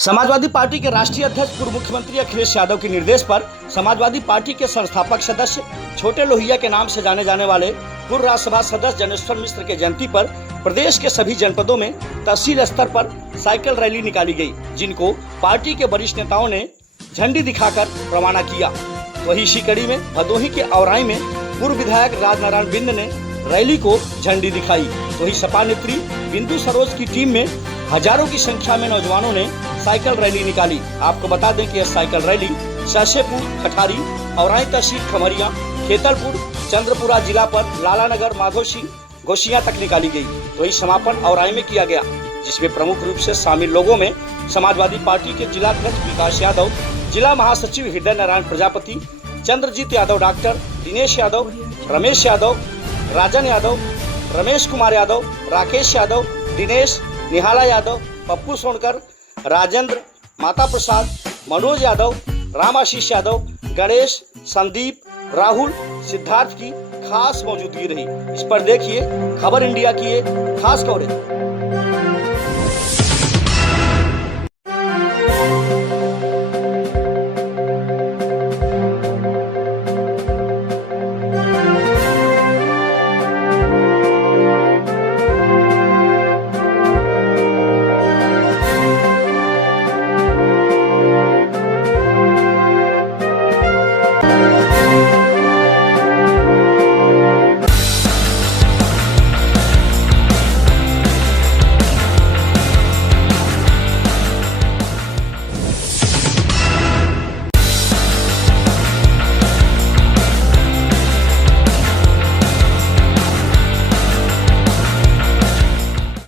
Samajwadi party के राष्ट्रीय अध्यक्ष पूर्व मुख्यमंत्री अखिलेश यादव के निर्देश पर समाजवादी पार्टी के संस्थापक सदस्य छोटे लोहिया के नाम से जाने जाने वाले पूर्व राज्यसभा सदस्य जनेश्वर मिश्र के जयंती पर प्रदेश के सभी जनपदों में तहसील स्तर पर साइकिल रैली निकाली गई, जिनको पार्टी के वरिष्ठ नेताओं ने झंडी दिखाकर रवाना किया। वही इसी कड़ी में भदोही के औराई में पूर्व विधायक राजनारायण बिंद ने रैली को झंडी दिखाई। वही सपा नेत्री बिंदु सरोज की टीम में हजारों की संख्या में नौजवानों ने साइकिल रैली निकाली। आपको बता दें कि यह साइकिल रैली शाहसेपुर, खटारी, औराई तहसील खमरिया, खेतलपुर, चंद्रपुरा जिला पर लालानगर, माधोसी, गोशियां तक निकाली गई। वही समापन औराई में किया गया, जिसमें प्रमुख रूप से शामिल लोगों में समाजवादी पार्टी के जिलाध्यक्ष विकास यादव, जिला महासचिव हृदय नारायण प्रजापति, चंद्रजीत यादव, डॉक्टर दिनेश यादव, रमेश यादव, राजन यादव, रमेश कुमार यादव, राकेश यादव, दिनेश, निहाला यादव, पप्पू सोनकर, राजेंद्र, माता प्रसाद, मनोज यादव, राम आशीष यादव, गणेश, संदीप, राहुल, सिद्धार्थ की खास मौजूदगी रही। इस पर देखिए खबर इंडिया की एक खास कवरेज।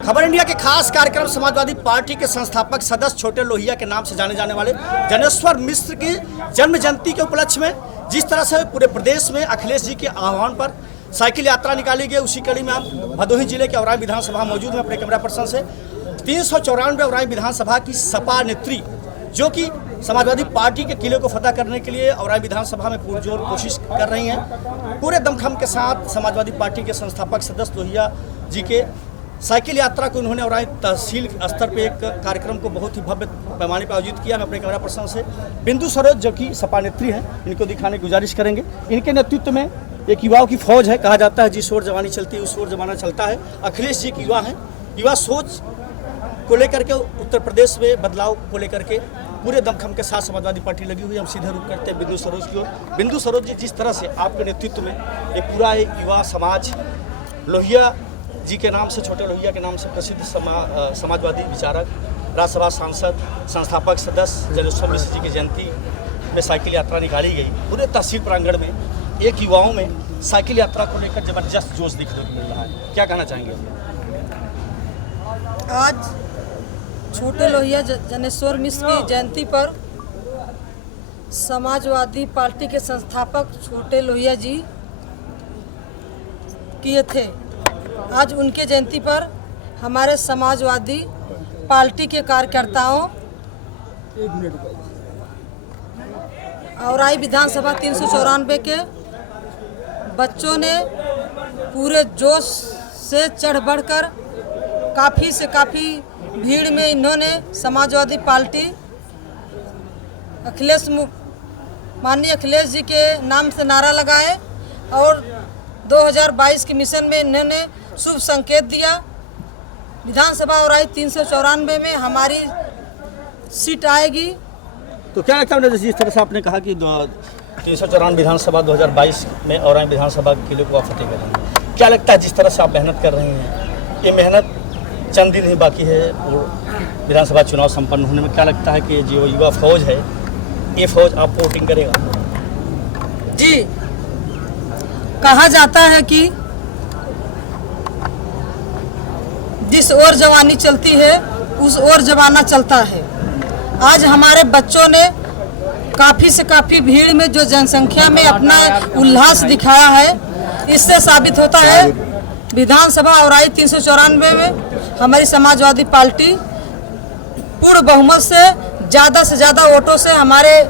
खबर इंडिया के खास कार्यक्रम समाजवादी पार्टी के संस्थापक सदस्य छोटे लोहिया के नाम से जाने जाने वाले जनेश्वर मिश्र की जन्म जयंती के उपलक्ष्य में जिस तरह से पूरे प्रदेश में अखिलेश जी के आह्वान पर साइकिल यात्रा निकाली गई, उसी कड़ी में हम भदोही जिले के औराई विधानसभा मौजूद हैं अपने कैमरा पर्सन से। 394 औराई विधानसभा की सपा नेत्री, जो कि समाजवादी पार्टी के किले को फतह करने के लिए औराई विधानसभा में पुरजोर कोशिश कर रही हैं, पूरे दमखम के साथ समाजवादी पार्टी के संस्थापक सदस्य लोहिया जी के साइकिल यात्रा को उन्होंने औराई तहसील स्तर पे एक कार्यक्रम को बहुत ही भव्य पैमाने पर आयोजित किया। मैं अपने कैमरा पर्सन से बिंदु सरोज, जो कि सपा नेत्री हैं, इनको दिखाने की गुजारिश करेंगे। इनके नेतृत्व में एक युवाओं की फौज है। कहा जाता है जिस ओर जवानी चलती है उस ओर जमाना चलता है। अखिलेश जी एक युवा हैं, युवा सोच को लेकर के उत्तर प्रदेश में बदलाव को लेकर के पूरे दमखम के साथ समाजवादी पार्टी लगी हुई है। हम सीधे रुख करते हैं बिंदु सरोज की ओर। बिंदु सरोज जी, जिस तरह से आपके नेतृत्व में एक पूरा युवा समाज लोहिया जी के नाम से, छोटे लोहिया के नाम से प्रसिद्ध समाजवादी विचारक, राज्यसभा सांसद, संस्थापक सदस्य जनेश्वर मिश्र जी की जयंती में साइकिल यात्रा निकाली गई, पूरे तहसील प्रांगण में एक युवाओं में साइकिल यात्रा को लेकर जबरदस्त जोश दिखने को मिल रहा है। क्या कहना चाहेंगे? आज छोटे लोहिया जनेश्वर मिश्र की जयंती पर समाजवादी पार्टी के संस्थापक छोटे लोहिया जी किए थे। आज उनके जयंती पर हमारे समाजवादी पार्टी के कार्यकर्ताओं औराई विधानसभा 394 के बच्चों ने पूरे जोश से चढ़ बढ़कर काफ़ी से काफ़ी भीड़ में इन्होंने समाजवादी पार्टी माननीय अखिलेश जी के नाम से नारा लगाए और 2022 के मिशन में इन्होंने शुभ संकेत दिया। विधानसभा औराई 394 में हमारी सीट आएगी। तो क्या लगता है, जिस तरह से आपने कहा कि 394 विधानसभा 2022 में औराई विधानसभा के किले को आप फतेह करेंगे, क्या लगता है जिस तरह से आप मेहनत कर रही हैं, ये मेहनत चंद दिन ही बाकी है विधानसभा चुनाव संपन्न होने में, क्या लगता है कि जो युवा फौज है ये फौज आपको वोटिंग करेगा? जी, कहा जाता है कि जिस ओर जवानी चलती है उस ओर जमाना चलता है। आज हमारे बच्चों ने काफ़ी से काफ़ी भीड़ में जो जनसंख्या में अपना उल्लास दिखाया है, इससे साबित होता है विधानसभा औराई 394 में हमारी समाजवादी पार्टी पूर्ण बहुमत से ज़्यादा वोटों से हमारे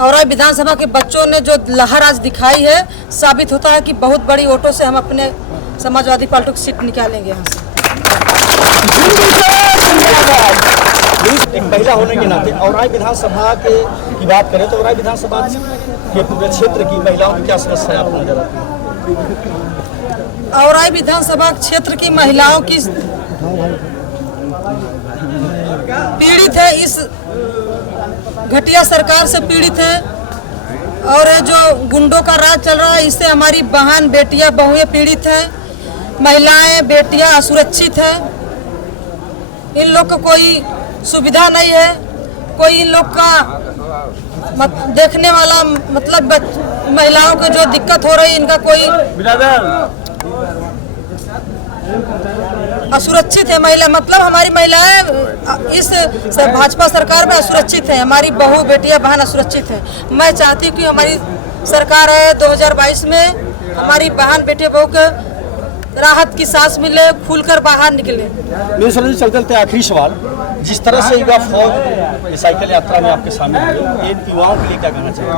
औराई विधानसभा के बच्चों ने जो लहर आज दिखाई है, साबित होता है कि बहुत बड़ी वोटों से हम अपने समाजवादी पार्टी की सीट निकालेंगे यहाँ से। एक महिला होने के नाते औराई विधानसभा की बात करें तो औराई विधानसभा के पूरे क्षेत्र की महिलाओं की क्या समस्या आपको नजर आती है? औराई विधानसभा क्षेत्र की महिलाओं की पीड़ित है, इस घटिया सरकार से पीड़ित है और ये जो गुंडों का राज चल रहा है इससे हमारी बहन बेटियां बहुएं पीड़ित हैं, महिलाएं बेटियां असुरक्षित हैं। इन लोग को कोई सुविधा नहीं है, कोई इन लोग का देखने वाला मतलब महिलाओं को जो दिक्कत हो रही है इनका कोई असुरक्षित है महिला, मतलब हमारी महिलाएं इस भाजपा सरकार में असुरक्षित है, हमारी बहू बेटियां बहन असुरक्षित है। मैं चाहती हूँ कि हमारी सरकार है 2022 में हमारी बहन बेटे बहू को राहत की सांस मिले, खुलकर बाहर निकले। चलते आखिरी सवाल, जिस तरह से युवा फौज साइकिल यात्रा में आपके शामिल हुए, इन युवाओं के लिए क्या कहना चाहिए?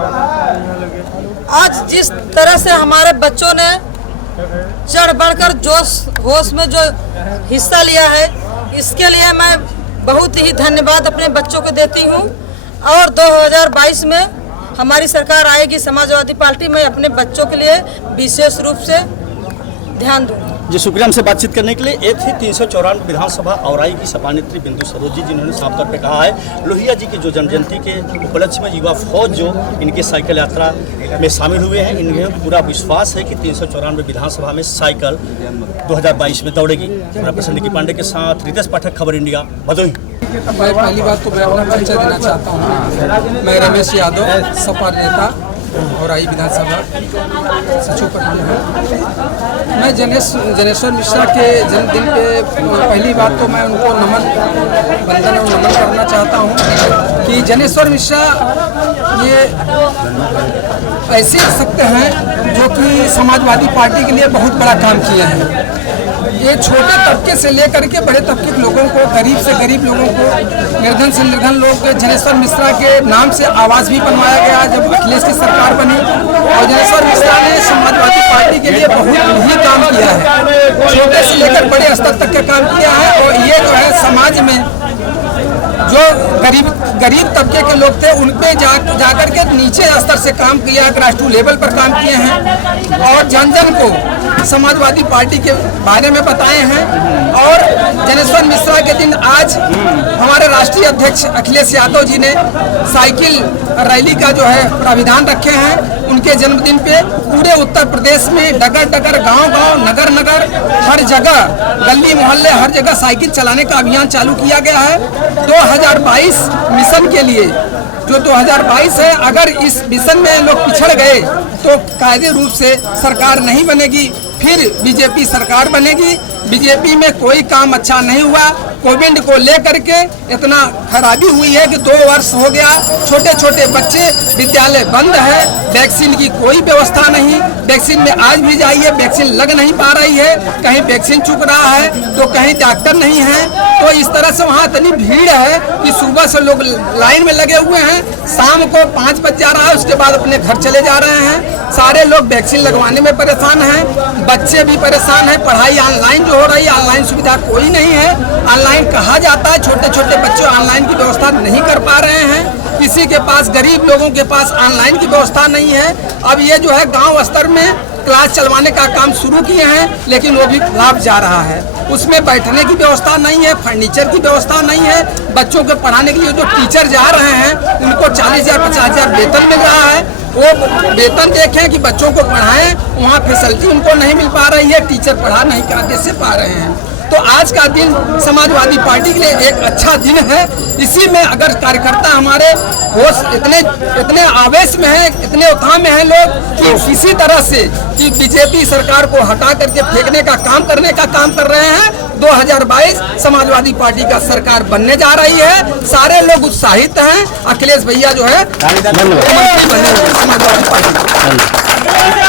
आज जिस तरह से हमारे बच्चों ने चढ़ बढ़कर जोश होश में जो हिस्सा लिया है, इसके लिए मैं बहुत ही धन्यवाद अपने बच्चों को देती हूँ। और 2022 में हमारी सरकार आएगी समाजवादी पार्टी में अपने बच्चों के लिए विशेष रूप से ध्यान दूँ। जी शुक्रिया हमसे बातचीत करने के लिए। ये थी 394 विधानसभा औराई की सभानेत्री बिंदु सरोज जी, जिन्होंने साफ तौर पे कहा है लोहिया जी की जो जन्मजयंती के उपलक्ष्य में युवा फौज जो इनके साइकिल यात्रा में शामिल हुए हैं, इन्हें पूरा विश्वास है कि 394 विधानसभा में साइकिल 2022 में दौड़ेगी। हमारा प्रसन्न की पांडे के साथ रितेश पाठक, खबर इंडिया, भदोही। मैं पहली बात तो मैं अपना परिचय देना चाहता हूँ। मैं रमेश यादव, सपा नेता औराई विधानसभा सचिव पद हूँ। मैं जनेश्वर मिश्रा के जन्मदिन पे पहली बात तो मैं उनको वंदन और नमन करना चाहता हूँ कि जनेश्वर मिश्रा ये ऐसे सकते हैं जो कि समाजवादी पार्टी के लिए बहुत बड़ा काम किए हैं। ये छोटे तबके से लेकर के बड़े तबके के लोगों को, गरीब से गरीब लोगों को, निर्धन से निर्धन लोग जनेश्वर मिश्रा के नाम से आवास भी बनवाया गया जब अखिलेश की सरकार बनी। और जनेश्वर मिश्रा ने समाजवादी पार्टी के लिए बहुत ही काम किया है, छोटे से लेकर बड़े स्तर तक का काम किया है। और ये जो है समाज में जो गरीब तबके के लोग थे उन पे जाकर के नीचे स्तर से काम किया, ग्रासरूट लेवल पर काम किए हैं और जन जन को समाजवादी पार्टी के बारे में बताए हैं। और जनेश्वर मिश्रा के दिन आज हमारे राष्ट्रीय अध्यक्ष अखिलेश यादव जी ने साइकिल रैली का जो है प्राविधान रखे हैं। उनके जन्मदिन पे पूरे उत्तर प्रदेश में डगर डगर, गांव गांव, नगर नगर, हर जगह, गली मोहल्ले, हर जगह साइकिल चलाने का अभियान चालू किया गया है 2022 मिशन के लिए। जो 2022 है, अगर इस मिशन में लोग पिछड़ गए तो कायदे रूप से सरकार नहीं बनेगी, फिर बीजेपी सरकार बनेगी। बीजेपी में कोई काम अच्छा नहीं हुआ। कोविड को लेकर के इतना खराबी हुई है कि 2 वर्ष हो गया, छोटे छोटे बच्चे, विद्यालय बंद है, वैक्सीन की कोई व्यवस्था नहीं। वैक्सीन में आज भी जाइए, वैक्सीन लग नहीं पा रही है, कहीं वैक्सीन चुक रहा है तो कहीं डॉक्टर नहीं है। तो इस तरह से वहाँ इतनी भीड़ है कि सुबह से लोग लाइन में लगे हुए हैं, शाम को 5 बज जा रहा है, उसके बाद अपने घर चले जा रहे हैं। सारे लोग वैक्सीन लगवाने में परेशान हैं, बच्चे भी परेशान हैं। पढ़ाई ऑनलाइन जो हो रही है, ऑनलाइन सुविधा कोई नहीं है। ऑनलाइन कहा जाता है, छोटे छोटे बच्चे ऑनलाइन की व्यवस्था नहीं कर पा रहे हैं। किसी के पास, गरीब लोगों के पास ऑनलाइन की व्यवस्था नहीं है। अब ये जो है गांव स्तर में क्लास चलवाने का काम शुरू किए हैं, लेकिन वो भी लाभ जा रहा है। उसमें बैठने की व्यवस्था नहीं है, फर्नीचर की व्यवस्था नहीं है। बच्चों को पढ़ाने के लिए जो टीचर जा रहे हैं उनको 40,000 50,000 वेतन मिल रहा है। वो वेतन देखें कि बच्चों को पढ़ाएं, वहाँ फैसिलिटी उनको नहीं मिल पा रही है, टीचर पढ़ा नहीं कैसे पा रहे हैं। तो आज का दिन समाजवादी पार्टी के लिए एक अच्छा दिन है। इसी में अगर कार्यकर्ता हमारे होश इतने आवेश में हैं, इतने उत्साह में हैं लोग कि किसी तरह से कि बीजेपी सरकार को हटा करके फेंकने का काम करने का काम कर रहे हैं। 2022 समाजवादी पार्टी का सरकार बनने जा रही है। सारे लोग उत्साहित हैं। अखिलेश भैया जो है मुख्यमंत्री बने समाजवादी पार्टी।